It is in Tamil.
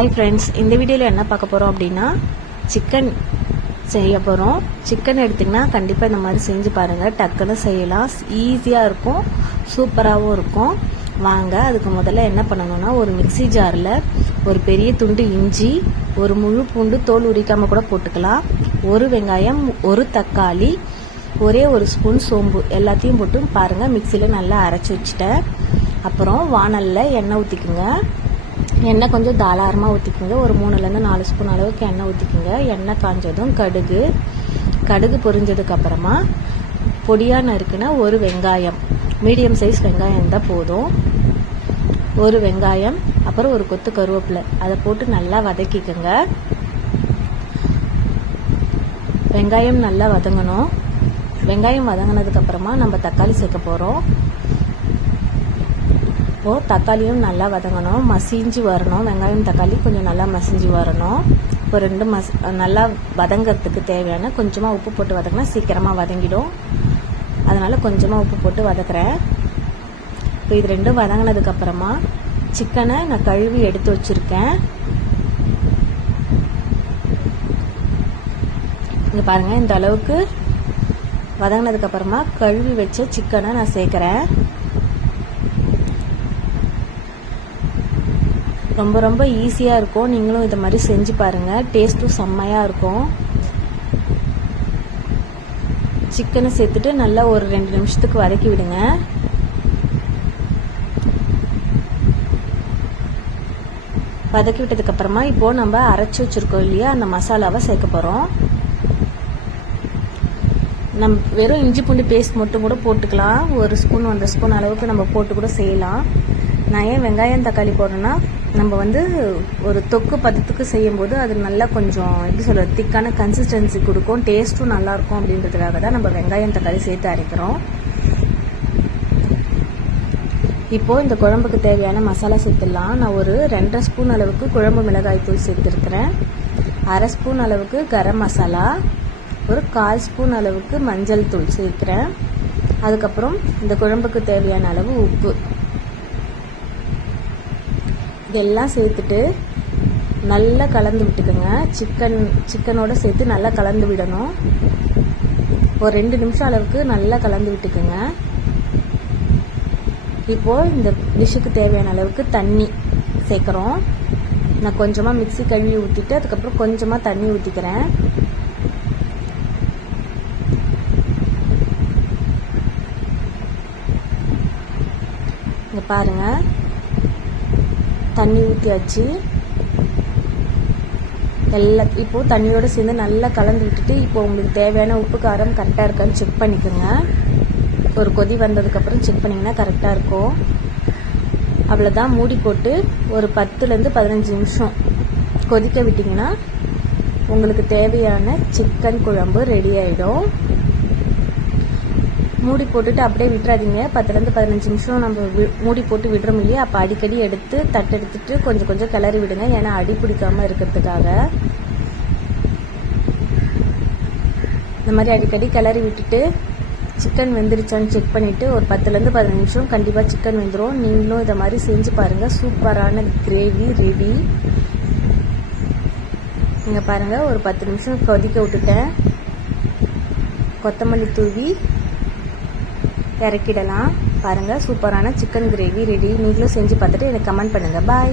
ஹாய் ஃப்ரெண்ட்ஸ், இந்த வீடியோவில் என்ன பார்க்க போகிறோம் அப்படின்னா சிக்கன் செய்ய போகிறோம். சிக்கன் எடுத்திங்கன்னா கண்டிப்பாக இந்த மாதிரி செஞ்சு பாருங்கள். டக்குன்னு செய்யலாம், ஈஸியாக இருக்கும், சூப்பராகவும் இருக்கும். வாங்க, அதுக்கு முதல்ல என்ன பண்ணணும்னா, ஒரு மிக்சி ஜாரில் ஒரு பெரிய துண்டு இஞ்சி, ஒரு முழு பூண்டு தோல் உரிக்காமல் கூட போட்டுக்கலாம், ஒரு வெங்காயம், ஒரு தக்காளி, ஒரே ஒரு ஸ்பூன் சோம்பு எல்லாத்தையும் போட்டு பாருங்கள் மிக்சியில் நல்லா அரைச்சி வச்சுட்டேன். அப்புறம் வானலில் எண்ணெய் ஊற்றிக்குங்க. எண்ணெய் கொஞ்சம் தாராளமாக ஊற்றிக்குங்க. ஒரு 3லேருந்து 4 ஸ்பூன் அளவுக்கு எண்ணெய் ஊற்றிக்குங்க. எண்ணெய் காஞ்சதும் கடுகு பொரிஞ்சதுக்கப்புறமா பொடியாக நறுக்குன்னா ஒரு வெங்காயம், மீடியம் சைஸ் வெங்காயம் தான் போதும், ஒரு வெங்காயம், அப்புறம் ஒரு கொத்து கருவேப்பிலை, அதை போட்டு நல்லா வதக்கிக்குங்க. வெங்காயம் நல்லா வதங்கணும். வெங்காயம் வதங்கினதுக்கப்புறமா நம்ம தக்காளி சேர்க்க போகிறோம். இப்போது தக்காளியும் நல்லா வதங்கணும், மசிஞ்சு வரணும். வெங்காயம் தக்காளி கொஞ்சம் நல்லா மசிஞ்சு வரணும். இப்போ ரெண்டும் நல்லா வதங்கிறதுக்கு தேவையான கொஞ்சமாக உப்பு போட்டு வதக்கினா சீக்கிரமாக வதங்கிடும். அதனால் கொஞ்சமாக உப்பு போட்டு வதக்குறேன். இப்போ இது ரெண்டும் வதங்கினதுக்கப்புறமா சிக்கனை நான் கழுவி எடுத்து வச்சுருக்கேன். இங்கே பாருங்கள், இந்த அளவுக்கு வதங்கினதுக்கப்புறமா கழுவி வச்ச சிக்கனை நான் சேர்க்குறேன். ரொம்ப ரொம்ப ஈஸியாக இருக்கும். நீங்களும் இதை மாதிரி செஞ்சு பாருங்கள், டேஸ்ட்டும் செம்மையாக இருக்கும். சிக்கனை சேர்த்துட்டு நல்லா ஒரு 2 நிமிஷத்துக்கு வதக்கி விடுங்க. வதக்கி விட்டதுக்கப்புறமா இப்போது நம்ம அரைச்சி வச்சுருக்கோம் இல்லையா, அந்த மசாலாவை சேர்க்க போகிறோம். வெறும் இஞ்சி பூண்டு பேஸ்ட் மட்டும் கூட போட்டுக்கலாம். 1 ஸ்பூன் 1.5 ஸ்பூன் அளவுக்கு நம்ம போட்டு கூட செய்யலாம். நான் ஏன் வெங்காயம் தக்காளி போடுறேன்னா, நம்ம ஒரு தொக்கு பதத்துக்கு செய்யும்போது அது நல்லா கொஞ்சம் எப்படி சொல்கிறது, திக்கான கன்சிஸ்டன்சி கொடுக்கும், டேஸ்ட்டும் நல்லாயிருக்கும். அப்படின்றதுக்காக தான் நம்ம வெங்காயம் தக்காளி சேர்த்து அரைக்கிறோம். இப்போது இந்த குழம்புக்கு தேவையான மசாலா சேர்த்துடலாம். நான் ஒரு 2.5 ஸ்பூன் அளவுக்கு குழம்பு மிளகாய் தூள் சேர்த்துருக்கிறேன், 1/2 ஸ்பூன் அளவுக்கு கரம் மசாலா, ஒரு 1/4 ஸ்பூன் அளவுக்கு மஞ்சள் தூள் சேர்க்குறேன். அதுக்கப்புறம் இந்த குழம்புக்கு தேவையான அளவு உப்பு, இதெல்லாம் சேர்த்துட்டு நல்லா கலந்து விட்டுக்கோங்க. சிக்கனோட சேர்த்து நல்லா கலந்து விடணும். ஒரு 2 நிமிஷம் அளவுக்கு நல்லா கலந்து விட்டுக்கோங்க. இப்போது இந்த டிஷ்ஷுக்கு தேவையான அளவுக்கு தண்ணி சேர்க்குறோம். நான் கொஞ்சமாக மிக்ஸி கழுவி ஊற்றிட்டு அதுக்கப்புறம் கொஞ்சமாக தண்ணி ஊற்றிக்கிறேன். இங்கே பாருங்கள், தண்ணி ஊற்றியாச்சு. இப்போது தண்ணியோடு சேர்ந்து நல்லா கலந்து விட்டுட்டு இப்போ உங்களுக்கு தேவையான உப்பு காரம் கரெக்டாக இருக்கான்னு செக் பண்ணிக்கோங்க. ஒரு கொதி வந்ததுக்கப்புறம் செக் பண்ணிங்கன்னா கரெக்டாக இருக்கும். அவ்வளோதான், மூடி போட்டு ஒரு 10லேருந்து 15 நிமிஷம் கொதிக்க விட்டிங்கன்னா உங்களுக்கு தேவையான சிக்கன் குழம்பு ரெடி ஆகிடும். மூடி போட்டுட்டு அப்படியே விட்டுறாதீங்க. 10லேருந்து 15 நிமிஷம் நம்ம மூடி போட்டு விடுறோம் இல்லையா, அப்போ அடிக்கடி எடுத்து தட்டெடுத்துட்டு கொஞ்சம் கிளறி விடுங்க, ஏன்னா அடி பிடிக்காமல் இருக்கிறதுக்காக. இந்த மாதிரி அடிக்கடி கிளறி விட்டுட்டு சிக்கன் வெந்துருச்சான்னு செக் பண்ணிவிட்டு ஒரு 10லேருந்து 15 நிமிஷம் கண்டிப்பாக சிக்கன் வெந்துடும். நீங்களும் இதை மாதிரி செஞ்சு பாருங்கள், சூப்பரான கிரேவி ரெடி. இங்கே பாருங்கள், ஒரு 10 நிமிஷம் கொதிக்க விட்டுட்டேன். கொத்தமல்லி தூவி இறக்கிடலாம். பாருங்கள், சூப்பரான சிக்கன் கிரேவி ரெடி. நீங்களும் செஞ்சு பார்த்துட்டு எனக்கு கமெண்ட் பண்ணுங்கள். பாய்.